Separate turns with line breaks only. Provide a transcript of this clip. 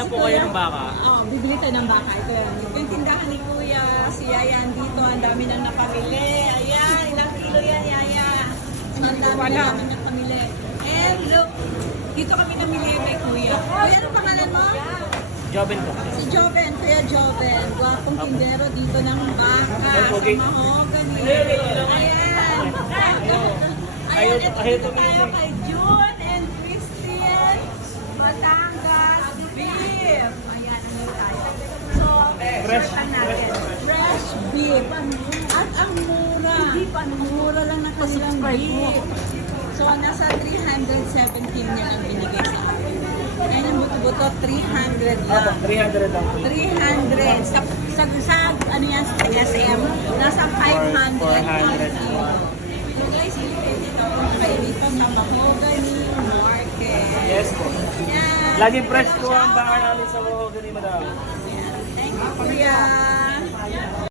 po kayo ng baka.
Oo, bibili tayo ng baka. Ito yan. Yung tindahan ni Kuya, si Yaya dito, ang dami nang napamili. Ayan, ilang kilo yan, Yaya. So, ang dami
Wala.
namin napamili. And look, dito kami namili kay Kuya. Kuya, ano pangalan mo?
Joben po.
Si Joven, Kuya Joven. Gwapong tindero dito ng baka. Sa
Okay.
mahogany. Ayan. Ayan, ito dito tayo
eh.
kay June and Christian. Batangas beef. Ayan, ano tayo. So,
Fresh,
natin. Fresh beef. At ang mura. Ang mura lang ng kanilang beef. So, nasa 317 niya ang binigay sa akin. Ayan ang buto-buto, 300
Opo,
lang.
300 lang po.
300. Sa, sa, sa ano yan, sa SM, nasa 500.
400.
So guys, dito kayo dito sa Mahogany Market.
Yes po.
Yan.
Lagi fresh po ang baka namin sa Mahogany, madam.